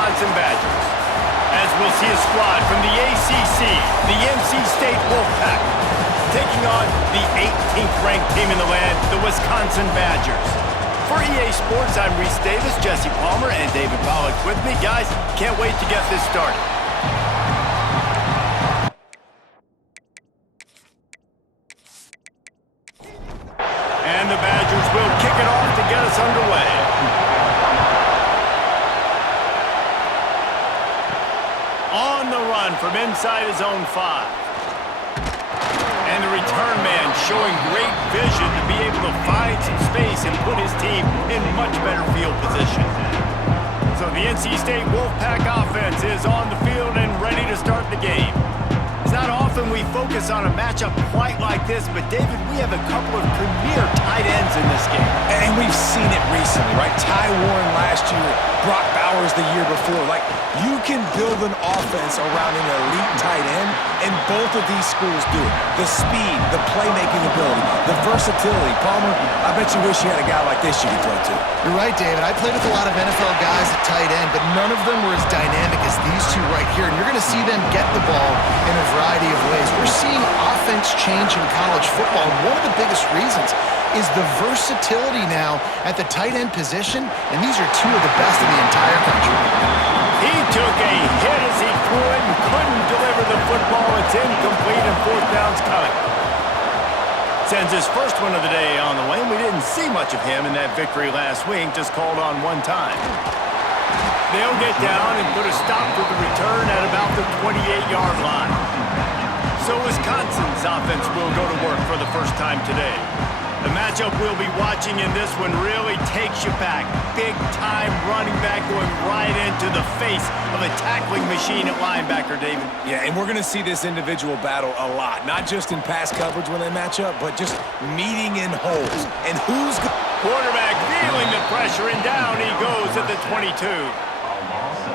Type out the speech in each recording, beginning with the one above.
Wisconsin Badgers. As we'll see a squad from the ACC, the NC State Wolfpack, taking on the 18th ranked team in the land, the Wisconsin Badgers. For EA Sports, I'm Reese Davis, Jesse Palmer, and David Pollack with me. Guys, can't wait to get this started. And the Badgers will kick it off to get us underway. On the run from inside his own 5. And the return man showing great vision to be able to find some space and put his team in much better field position. So the NC State Wolfpack offense is on the field and ready to start the game. It's not often we focus on a matchup quite like this, but David, we have a couple of premier tight ends in this game. And we've seen it recently, right? Ty Warren last year, Brock Bowers the year before. Like, you can build an offense around an elite tight end, and both of these schools do it. The speed, the playmaking ability, the versatility. Palmer, I bet you wish you had a guy like this you could throw to. You're right, David. I played with a lot of NFL guys at tight end, but none of them were as dynamic as these two right here. And you're going to see them get the ball in a variety of ways. We're seeing offense change in college football, and one of the biggest reasons is the versatility now at the tight end position, and these are two of the best in the entire country. He took a hit as he threw it and couldn't deliver the football. It's incomplete and 4th down's coming. Sends his first one of the day on the way, and we didn't see much of him in that victory last week, just called on one time. They'll get down and put a stop to the return at about the 28-yard line. So Wisconsin's offense will go to work for the first time today. The matchup we'll be watching in this one really takes you back. Big-time running back going right into the face of a tackling machine at linebacker, David. Yeah, and we're going to see this individual battle a lot. Not just in pass coverage when they match up, but just meeting in holes. And who's going to... Quarterback feeling the pressure, and down he goes at the 22.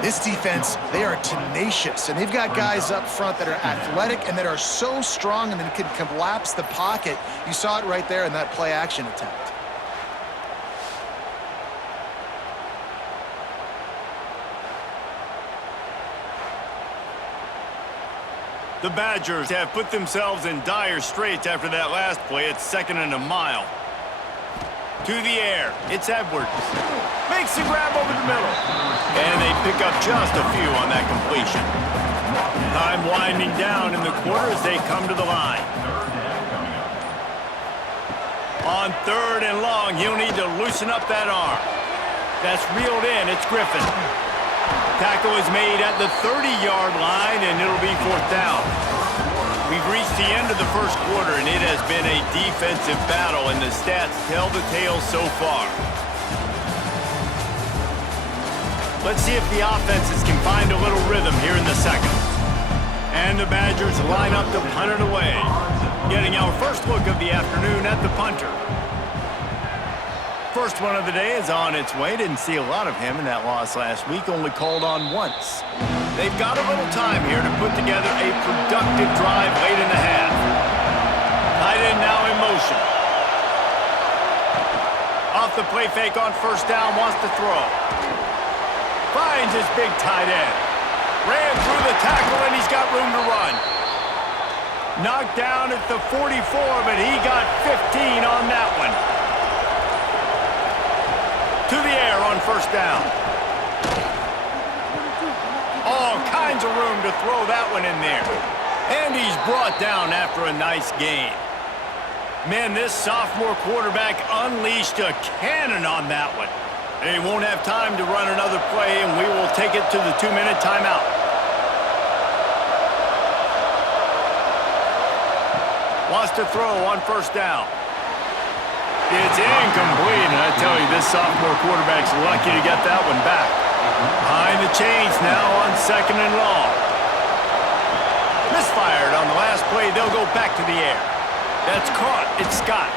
This defense, they are tenacious, and they've got guys up front that are athletic and that are so strong and that can collapse the pocket. You saw it right there in that play-action attempt. The Badgers have put themselves in dire straits after that last play. It's 2nd and a mile. To the air, it's Edwards. Makes the grab over the middle. And they pick up just a few on that completion. Time winding down in the quarter as they come to the line. On 3rd and long, he'll need to loosen up that arm. That's reeled in, it's Griffin. Tackle is made at the 30-yard line, and it'll be 4th down. We've reached the end of the first quarter, and it has been a defensive battle, and the stats tell the tale so far. Let's see if the offenses can find a little rhythm here in the second. And the Badgers line up to punt it away. Getting our first look of the afternoon at the punter. First one of the day is on its way. Didn't see a lot of him in that loss last week, only called on once. They've got a little time here to put together a productive drive late in the half. Tight end now in motion. Off the play fake on 1st down, wants to throw. Finds his big tight end. Ran through the tackle, and he's got room to run. Knocked down at the 44, but he got 15 on that one. To the air on 1st down. All kinds of room to throw that one in there. And he's brought down after a nice gain. Man, this sophomore quarterback unleashed a cannon on that one. They won't have time to run another play, and we will take it to the 2-minute timeout. Wants to throw on 1st down. It's incomplete, and I tell you, this sophomore quarterback's lucky to get that one back. Behind the chains now on 2nd and long. Misfired on the last play. They'll go back to the air. That's caught. It's Scott.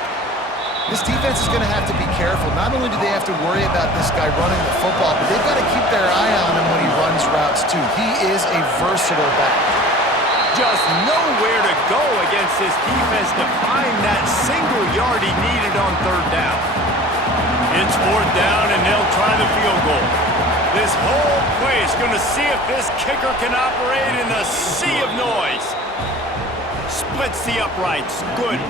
This defense is going to have to be careful. Not only do they have to worry about this guy running the football, but they've got to keep their eye on him when he runs routes, too. He is a versatile back. Just nowhere to go against this defense to find that single yard he needed on 3rd down. It's 4th down, and they'll try the field goal. This whole play is going to see if this kicker can operate in the sea of noise. Splits the uprights. Good.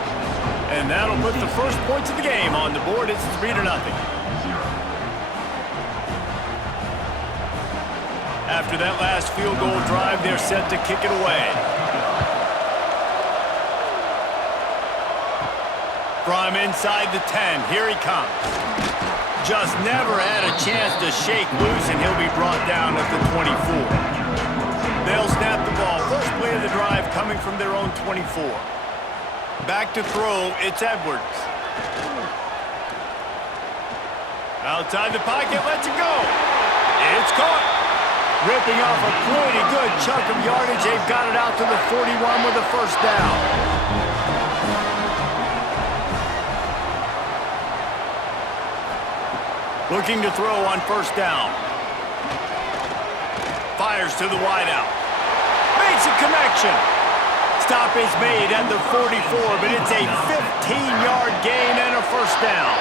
And that'll put the first points of the game on the board. It's 3-0. After that last field goal drive, they're set to kick it away. From inside the 10, here he comes. Just never had a chance to shake loose, and he'll be brought down at the 24. They'll snap the ball. First play of the drive coming from their own 24. Back to throw, it's Edwards. Outside the pocket, lets it go. It's caught. Ripping off a pretty good chunk of yardage. They've got it out to the 41 with a first down. Looking to throw on first down. Fires to the wideout. Makes a connection. Stop is made at the 44, but it's a 15-yard gain and a first down.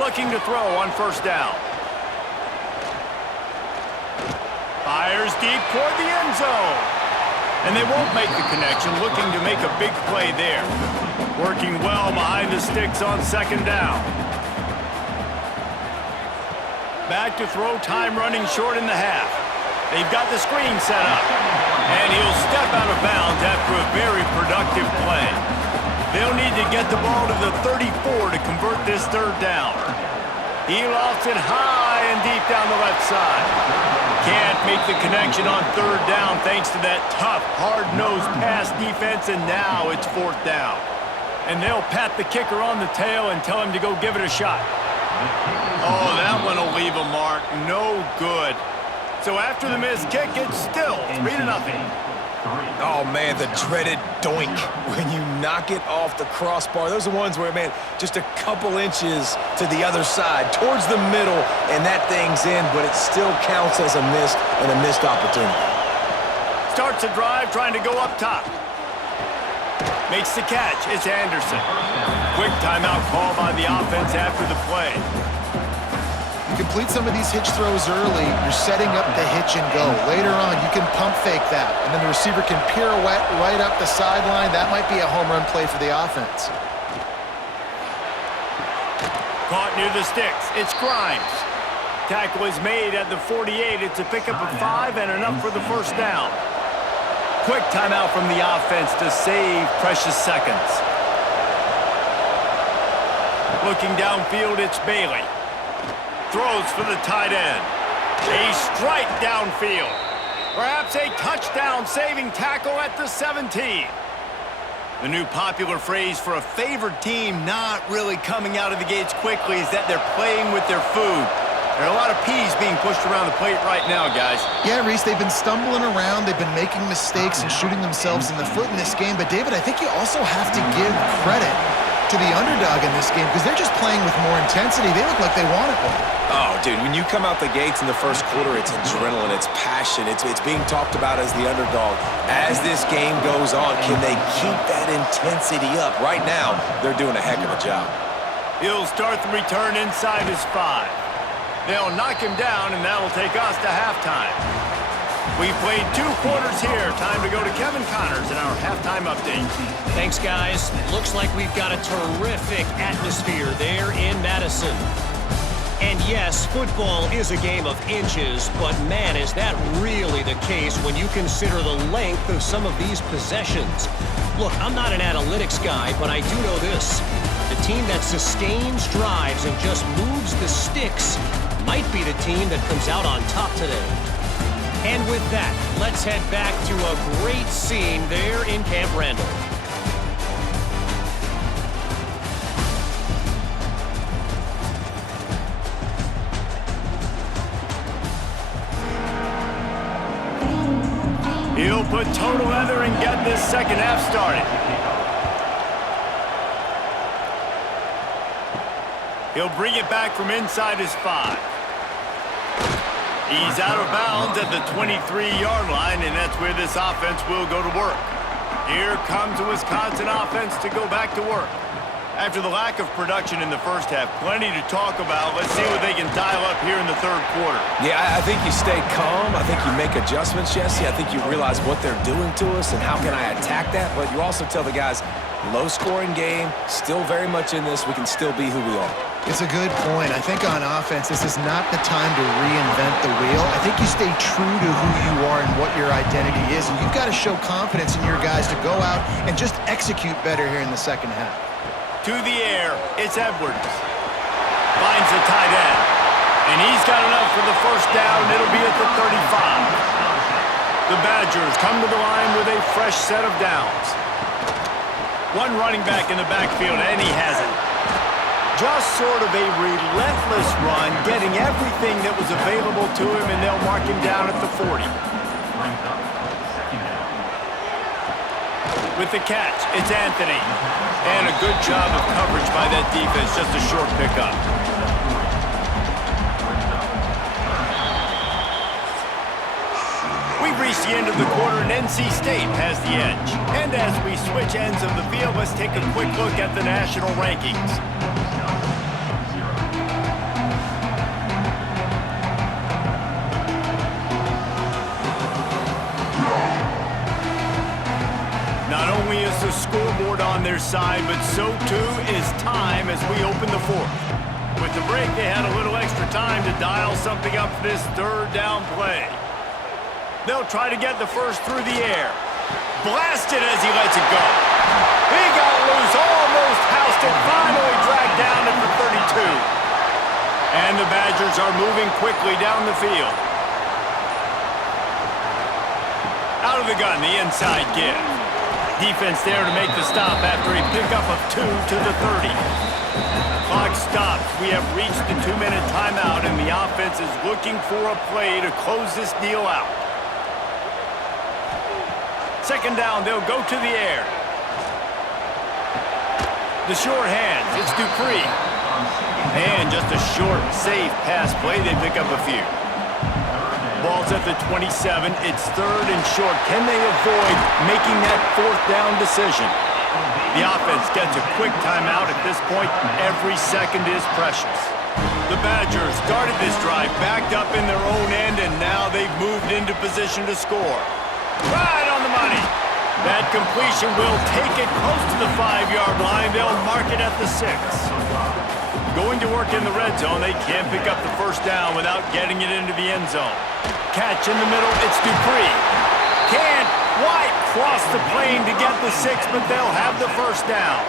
Looking to throw on first down. Fires deep toward the end zone. And they won't make the connection, looking to make a big play there. Working well behind the sticks on second down. Back to throw, time running short in the half. They've got the screen set up. And he'll step out of bounds after a very productive play. They'll need to get the ball to the 34 to convert this third down. He lofts it high and deep down the left side. Can't make the connection on third down thanks to that tough, hard-nosed pass defense, and now it's fourth down. And they'll pat the kicker on the tail and tell him to go give it a shot. Oh, that one will leave a mark. No good. So after the missed kick, it's still 3-0. Oh, man, the dreaded doink when you knock it off the crossbar. Those are ones where, man, just a couple inches to the other side, towards the middle, and that thing's in, but it still counts as a missed opportunity. Starts a drive trying to go up top. Makes the catch. It's Anderson. Quick timeout call by the offense after the play. You complete some of these hitch throws early, you're setting up the hitch and go. Later on, you can pump fake that, and then the receiver can pirouette right up the sideline. That might be a home run play for the offense. Caught near the sticks. It's Grimes. Tackle is made at the 48. It's a pickup of 5 and enough for the first down. Quick timeout from the offense to save precious seconds. Looking downfield, it's Bailey. Throws for the tight end. A strike downfield. Perhaps a touchdown-saving tackle at the 17. The new popular phrase for a favored team not really coming out of the gates quickly is that they're playing with their food. There are a lot of peas being pushed around the plate right now, guys. Yeah, Reese, they've been stumbling around. They've been making mistakes and shooting themselves in the foot in this game. But, David, I think you also have to give credit to the underdog in this game because they're just playing with more intensity. They look like they want it more. Oh, dude, when you come out the gates in the first quarter, it's adrenaline, it's passion, it's being talked about as the underdog. As this game goes on, can they keep that intensity up? Right now, they're doing a heck of a job. He'll start the return inside his 5. They'll knock him down, and that'll take us to halftime. We've played 2 quarters here. Time to go to Kevin Connors in our halftime update. Thanks, guys. Looks like we've got a terrific atmosphere there in Madison. And yes, football is a game of inches, but man, is that really the case when you consider the length of some of these possessions. Look, I'm not an analytics guy, but I do know this. The team that sustains drives and just moves the sticks might be the team that comes out on top today. And with that, let's head back to a great scene there in Camp Randall. He'll put total leather and get this second half started. He'll bring it back from inside his 5. He's out of bounds at the 23-yard line, and that's where this offense will go to work. Here comes the Wisconsin offense to go back to work. After the lack of production in the first half, plenty to talk about. Let's see what they can dial up here in the third quarter. Yeah, I think you stay calm. I think you make adjustments, Jesse. I think you realize what they're doing to us and how can I attack that. But you also tell the guys, low-scoring game, still very much in this. We can still be who we are. It's a good point. I think on offense, this is not the time to reinvent the wheel. I think you stay true to who you are and what your identity is, and you've got to show confidence in your guys to go out and just execute better here in the second half. To the air, it's Edwards. Finds the tight end. And he's got enough for the first down. It'll be at the 35. The Badgers come to the line with a fresh set of downs. One running back in the backfield, and he has it. Just sort of a relentless run, getting everything that was available to him, and they'll mark him down at the 40. With the catch, it's Anthony. And a good job of coverage by that defense, just a short pickup. We've reached the end of the quarter, and NC State has the edge. And as we switch ends of the field, let's take a quick look at the national rankings. Not only is the scoreboard on their side, but so too is time as we open the fourth. With the break, they had a little extra time to dial something up for this third down play. They'll try to get the first through the air. Blasted as he lets it go. He got loose, almost housed it, finally dragged down at the 32. And the Badgers are moving quickly down the field. Out of the gun, the inside give. Defense there to make the stop after a pickup of 2 to the 30. Clock stops. We have reached the 2-minute timeout, and the offense is looking for a play to close this deal out. Second down, they'll go to the air. The short hands, it's Dupree. And just a short, safe pass play. They pick up a few. Ball's at the 27. It's third and short. Can they avoid making that fourth down decision? The offense gets a quick timeout at this point. Every second is precious. The Badgers started this drive backed up in their own end, and now they've moved into position to score. Right on the money. That completion will take it close to the 5-yard line. They'll mark it at the 6. Going to work in the red zone, they can't pick up the first down without getting it into the end zone. Catch in the middle, it's Dupree. Can't quite cross the plane to get the 6, but they'll have the first down.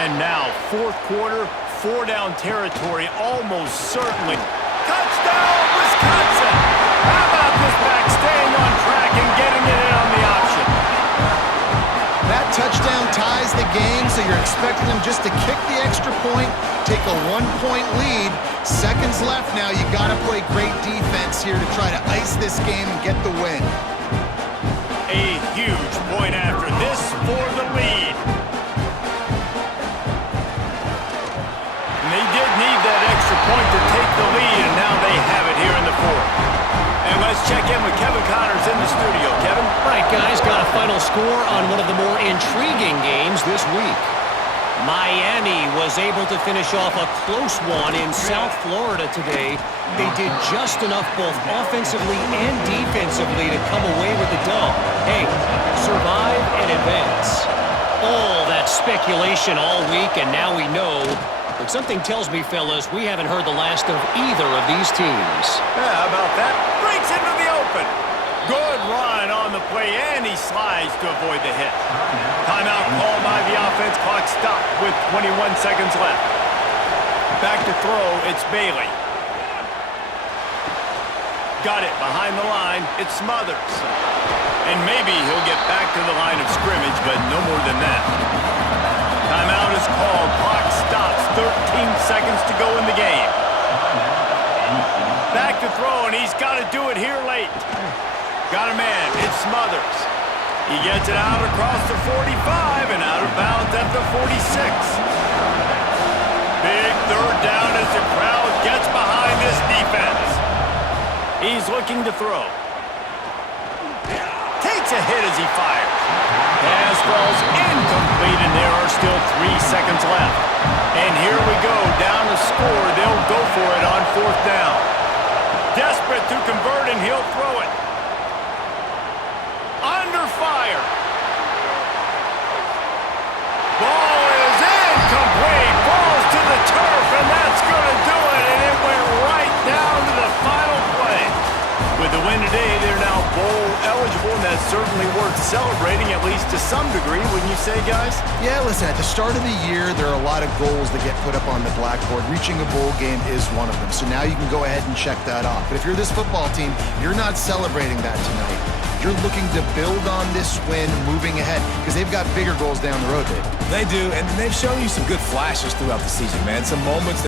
And now, fourth quarter, 4-down territory, almost certainly. Touchdown, Wisconsin! How about this back staying on track and getting it in on the option? That touchdown ties the game, so you're expecting them just to kick the extra point, take a 1-point lead. Seconds left now. You got to play great defense here to try to ice this game and get the win. A huge point after this for the lead. And they did need that extra point to take the lead, and now they have it here in the fourth. And let's check in with Kevin Connors in the studio. Kevin? All right, guys, got a final score on one of the more intriguing games this week. Miami was able to finish off a close one in South Florida today. They did just enough both offensively and defensively to come away with the dub. Hey, survive and advance. All that speculation all week, and now we know. But something tells me, fellas, we haven't heard the last of either of these teams. Yeah, how about that? Breaks into the open. Good run on the play, and he slides to avoid the hit. Timeout called by the offense. Clock stopped with 21 seconds left. Back to throw, it's Bailey. Got it behind the line. It's Smothers. And maybe he'll get back to the line of scrimmage, but no more than that. Timeout is called. Clock stops. 13 seconds to go in the game. Back to throw, and he's got to do it here late. Got a man. It's Smothers. He gets it out across the 45 and out of bounds at the 46. Big third down as the crowd gets behind this defense. He's looking to throw. Takes a hit as he fires. Pass falls incomplete, and there are still 3 seconds left. And here we go, down to score. They'll go for it on 4th down. Desperate to convert, and he'll throw it. Under fire. Ball is incomplete. Falls to the turf, and that's going to do it. And it went right down to the final play. With the win today, they're now bowl eligible, and that's certainly worth celebrating, at least to some degree, wouldn't you say, guys? Yeah, listen, at the start of the year, there are a lot of goals that get put up on the blackboard. Reaching a bowl game is one of them. So now you can go ahead and check that off. But if you're this football team, you're not celebrating that tonight. You're looking to build on this win moving ahead because they've got bigger goals down the road, Dave. They do, and they've shown you some good flashes throughout the season, man. Some moments